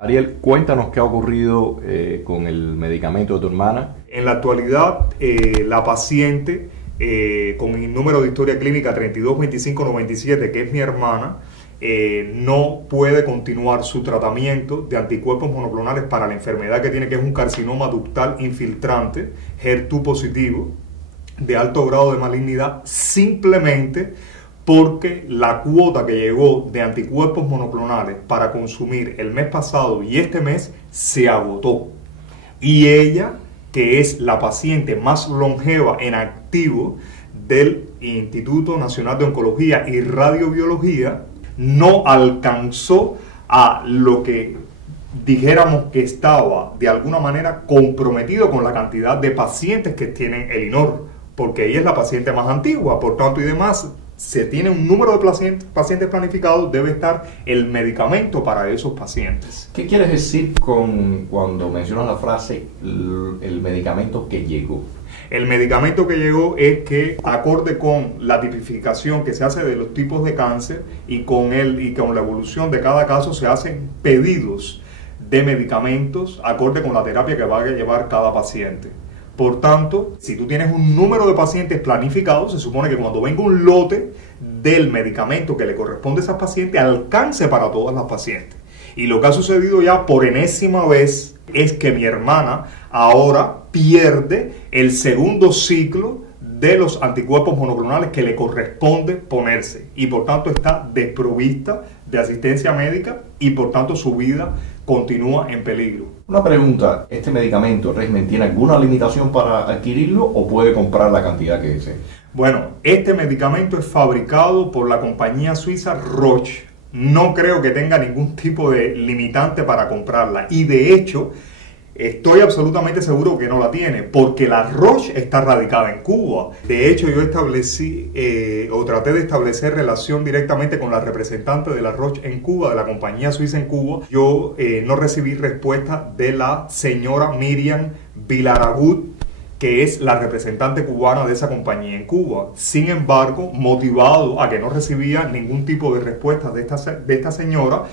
Ariel, cuéntanos qué ha ocurrido con el medicamento de tu hermana. En la actualidad, la paciente con el número de historia clínica 322597, que es mi hermana, no puede continuar su tratamiento de anticuerpos monoclonales para la enfermedad que tiene, que es un carcinoma ductal infiltrante, HER2 positivo, de alto grado de malignidad, simplemente porque la cuota que llegó de anticuerpos monoclonales para consumir el mes pasado y este mes se agotó. Y ella, que es la paciente más longeva en activo del Instituto Nacional de Oncología y Radiobiología, no alcanzó a lo que dijéramos que estaba de alguna manera comprometido con la cantidad de pacientes que tienen el INOR, porque ella es la paciente más antigua, por tanto y demás, se tiene un número de pacientes planificados, debe estar el medicamento para esos pacientes. ¿Qué quieres decir cuando mencionas la frase el medicamento que llegó? El medicamento que llegó es que, acorde con la tipificación que se hace de los tipos de cáncer y con la evolución de cada caso, se hacen pedidos de medicamentos acorde con la terapia que va a llevar cada paciente. Por tanto, si tú tienes un número de pacientes planificados, se supone que cuando venga un lote del medicamento que le corresponde a esas pacientes, alcance para todas las pacientes. Y lo que ha sucedido ya por enésima vez es que mi hermana ahora pierde el segundo ciclo de los anticuerpos monoclonales que le corresponde ponerse. Y por tanto está desprovista de asistencia médica y por tanto su vida continúa en peligro. Una pregunta, ¿este medicamento, régimen, tiene alguna limitación para adquirirlo o puede comprar la cantidad que desee? Bueno, este medicamento es fabricado por la compañía suiza Roche. No creo que tenga ningún tipo de limitante para comprarla y de hecho estoy absolutamente seguro que no la tiene, porque la Roche está radicada en Cuba. De hecho, yo establecí o traté de establecer relación directamente con la representante de la Roche en Cuba, de la compañía suiza en Cuba. Yo no recibí respuesta de la señora Miriam Vilaragut, que es la representante cubana de esa compañía en Cuba. Sin embargo, motivado a que no recibía ningún tipo de respuesta de esta señora,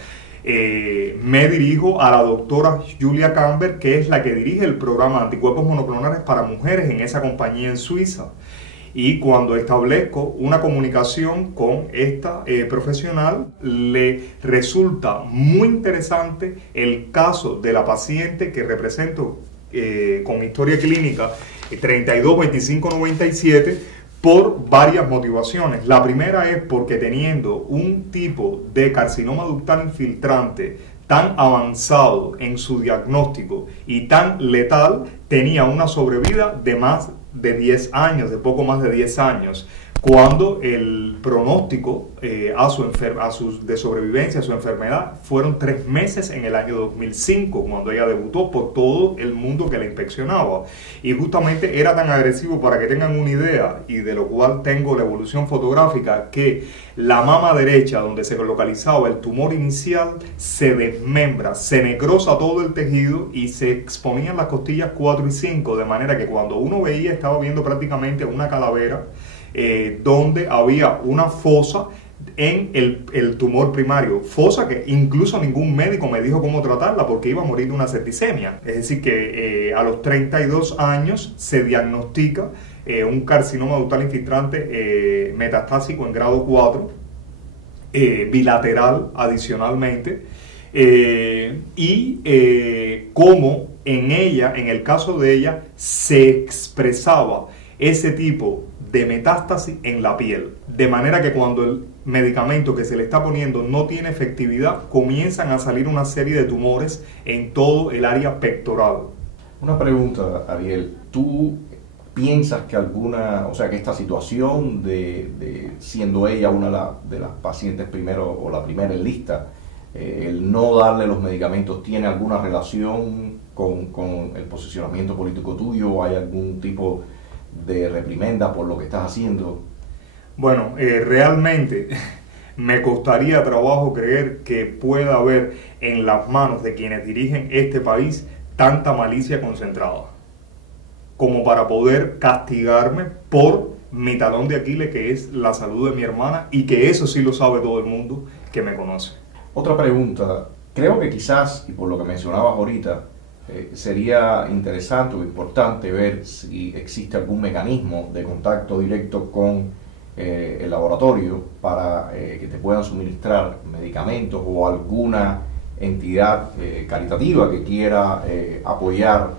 me dirijo a la doctora Julia Camber, que es la que dirige el programa de anticuerpos monoclonales para mujeres en esa compañía en Suiza. Y cuando establezco una comunicación con esta profesional, le resulta muy interesante el caso de la paciente que represento con historia clínica 322597, por varias motivaciones. La primera es porque teniendo un tipo de carcinoma ductal infiltrante tan avanzado en su diagnóstico y tan letal, tenía una sobrevida de más de 10 años, de poco más de 10 años, cuando el pronóstico de sobrevivencia a su enfermedad fueron 3 meses en el año 2005, cuando ella debutó, por todo el mundo que la inspeccionaba. Y justamente era tan agresivo, para que tengan una idea, y de lo cual tengo la evolución fotográfica, que la mama derecha, donde se localizaba el tumor inicial, se desmembra, se necrosa todo el tejido y se exponían las costillas 4 y 5, de manera que cuando uno veía, estaba viendo prácticamente una calavera, donde había una fosa en el tumor primario, fosa que incluso ningún médico me dijo cómo tratarla porque iba a morir de una septicemia. Es decir que a los 32 años se diagnostica un carcinoma ductal infiltrante metastásico en grado 4, bilateral adicionalmente, como en el caso de ella, se expresaba ese tipo de metástasis en la piel, de manera que cuando el medicamento que se le está poniendo no tiene efectividad, comienzan a salir una serie de tumores en todo el área pectoral. Una pregunta, Ariel, ¿tú piensas que que esta situación de siendo ella una de las pacientes primero o la primera en lista, el no darle los medicamentos tiene alguna relación con el posicionamiento político tuyo? ¿Hay algún tipo de reprimenda por lo que estás haciendo? Bueno, realmente me costaría trabajo creer que pueda haber en las manos de quienes dirigen este país tanta malicia concentrada como para poder castigarme por mi talón de Aquiles, que es la salud de mi hermana, y que eso sí lo sabe todo el mundo que me conoce. Otra pregunta, Creo que quizás, y por lo que mencionabas ahorita, sería interesante o importante ver si existe algún mecanismo de contacto directo con el laboratorio para que te puedan suministrar medicamentos o alguna entidad caritativa que quiera apoyar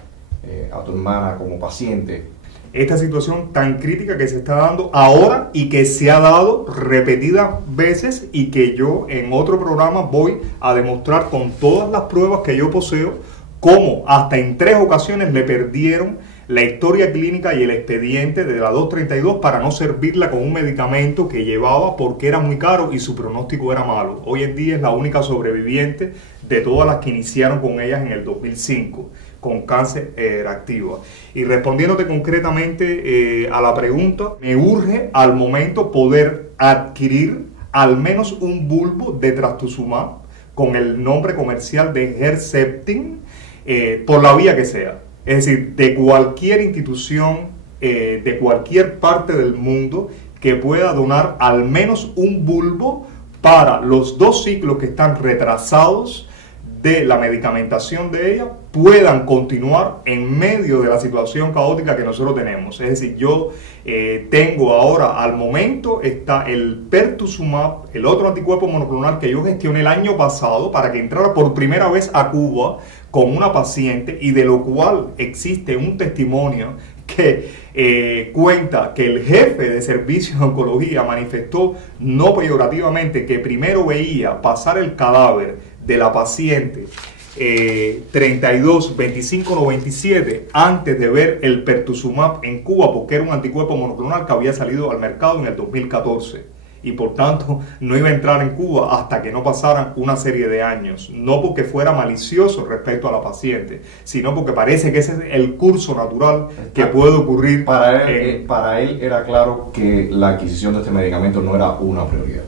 a tu hermana como paciente. Esta situación tan crítica que se está dando ahora y que se ha dado repetidas veces y que yo en otro programa voy a demostrar con todas las pruebas que yo poseo cómo hasta en 3 ocasiones le perdieron la historia clínica y el expediente de la 232 para no servirla con un medicamento que llevaba porque era muy caro y su pronóstico era malo. Hoy en día es la única sobreviviente de todas las que iniciaron con ellas en el 2005 con cáncer activo. Y respondiéndote concretamente a la pregunta, me urge al momento poder adquirir al menos un bulbo de trastuzumab con el nombre comercial de Herceptin por la vía que sea. Es decir, de cualquier institución, de cualquier parte del mundo que pueda donar al menos un bulbo para los 2 ciclos que están retrasados de la medicamentación de ella, puedan continuar en medio de la situación caótica que nosotros tenemos. Es decir, yo tengo ahora, al momento, está el pertuzumab, el otro anticuerpo monoclonal que yo gestioné el año pasado para que entrara por primera vez a Cuba con una paciente y de lo cual existe un testimonio que cuenta que el jefe de servicio de oncología manifestó no peyorativamente que primero veía pasar el cadáver de la paciente 32-25-97 antes de ver el pertuzumab en Cuba porque era un anticuerpo monoclonal que había salido al mercado en el 2014 y por tanto no iba a entrar en Cuba hasta que no pasaran una serie de años, no porque fuera malicioso respecto a la paciente, sino porque parece que ese es el curso natural que puede ocurrir. Para él era claro que la adquisición de este medicamento no era una prioridad.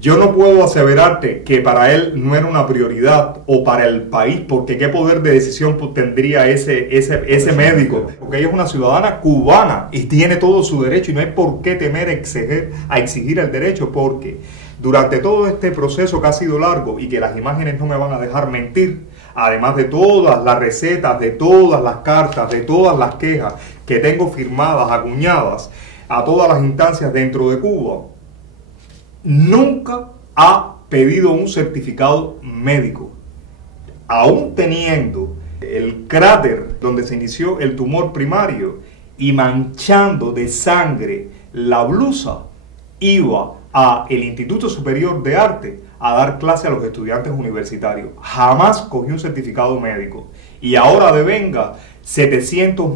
Yo no puedo aseverarte que para él no era una prioridad o para el país, porque qué poder de decisión tendría ese médico. Porque ella es una ciudadana cubana y tiene todo su derecho y no hay por qué temer a exigir el derecho, porque durante todo este proceso que ha sido largo y que las imágenes no me van a dejar mentir, además de todas las recetas, de todas las cartas, de todas las quejas que tengo firmadas, acuñadas a todas las instancias dentro de Cuba, nunca ha pedido un certificado médico, aún teniendo el cráter donde se inició el tumor primario y manchando de sangre la blusa, iba a el Instituto Superior de Arte a dar clase a los estudiantes universitarios. Jamás cogió un certificado médico y ahora devenga 700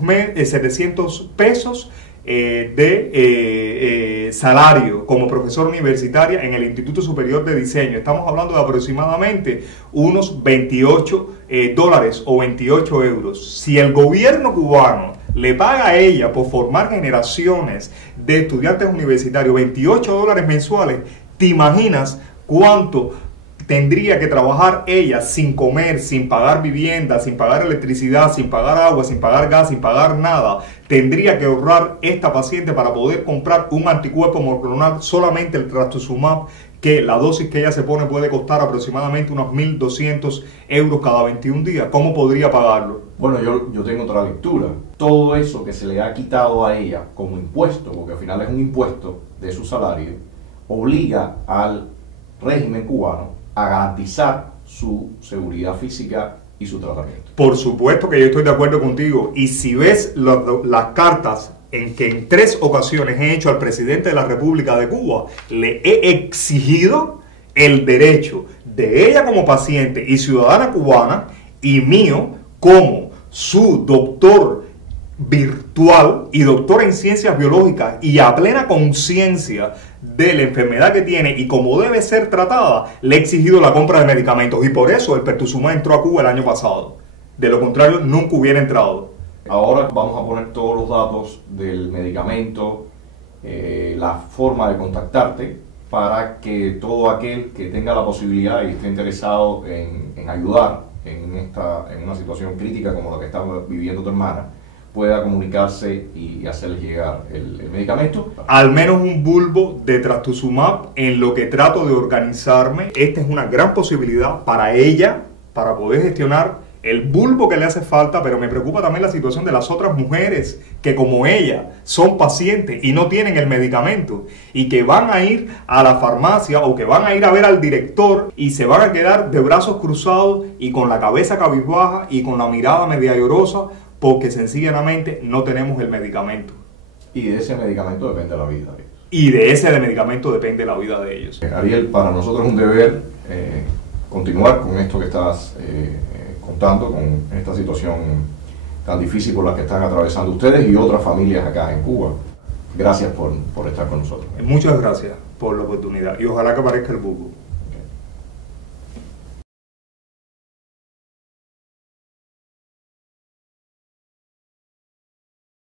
pesos de salario como profesor universitaria en el Instituto Superior de Diseño. Estamos hablando de aproximadamente unos 28 dólares o 28 euros. Si el gobierno cubano le paga a ella por formar generaciones de estudiantes universitarios 28 dólares mensuales, ¿te imaginas cuánto tendría que trabajar ella sin comer, sin pagar vivienda, sin pagar electricidad, sin pagar agua, sin pagar gas, sin pagar nada? Tendría que ahorrar esta paciente para poder comprar un anticuerpo monoclonal, solamente el trastuzumab, que la dosis que ella se pone puede costar aproximadamente unos 1.200 euros cada 21 días. ¿Cómo podría pagarlo? Bueno, yo tengo otra lectura. Todo eso que se le ha quitado a ella como impuesto, porque al final es un impuesto de su salario, obliga al régimen cubano a garantizar su seguridad física y su tratamiento. Por supuesto que yo estoy de acuerdo contigo. Y si ves las cartas en que en 3 ocasiones he hecho al presidente de la República de Cuba, le he exigido el derecho de ella como paciente y ciudadana cubana y mío como su doctor virtual y doctor en ciencias biológicas y a plena conciencia de la enfermedad que tiene y cómo debe ser tratada, le he exigido la compra de medicamentos y por eso el pertuzumab entró a Cuba el año pasado. De lo contrario, nunca hubiera entrado. Ahora vamos a poner todos los datos del medicamento, la forma de contactarte, para que todo aquel que tenga la posibilidad y esté interesado en ayudar en una situación crítica como la que está viviendo tu hermana, pueda comunicarse y hacerles llegar el medicamento. Al menos un bulbo de trastuzumab en lo que trato de organizarme. Esta es una gran posibilidad para ella, para poder gestionar el bulbo que le hace falta, pero me preocupa también la situación de las otras mujeres que como ella son pacientes y no tienen el medicamento y que van a ir a la farmacia o que van a ir a ver al director y se van a quedar de brazos cruzados y con la cabeza cabizbaja y con la mirada media llorosa porque sencillamente no tenemos el medicamento. Y de ese medicamento depende la vida de ellos. Y de ese medicamento depende la vida de ellos. Ariel, para nosotros es un deber continuar con esto que estás contando, con esta situación tan difícil por la que están atravesando ustedes y otras familias acá en Cuba. Gracias por estar con nosotros. Muchas gracias por la oportunidad y ojalá que aparezca el bulbo.